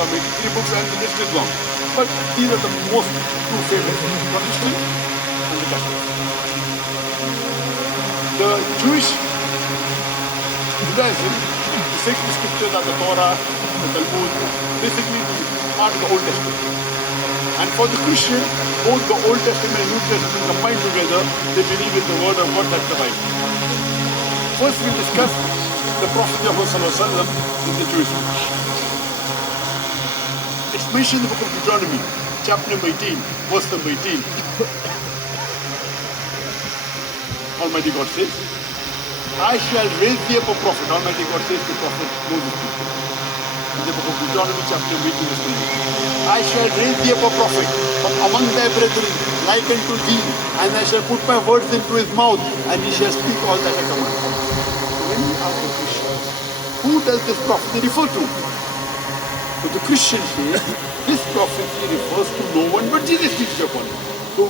some 83 books, and the list is long. But these are the most two favorites, the Protestant and the Catholic. The Jewish Judaism, the sacred scriptures are the Torah, the Talmud, basically the part of the Old Testament. And for the Christian, both the Old Testament and New Testament combined together, they believe in the word of God, that's the Bible. First we discuss the prophecy of Muhammad in the Jewish book. It's mentioned in the book of Deuteronomy, chapter number 18, verse number 18. Almighty God says, I shall raise thee up a prophet. Almighty God says to prophet Moses. In the book of Deuteronomy, chapter 18, verse 20. I shall raise thee up a prophet from among thy brethren, like unto thee, and I shall put my words into his mouth, and he shall speak all that I command. When we ask the Christians, who does this prophecy refer to? So the Christians say, this prophecy refers to no one but Jesus speaks upon it. So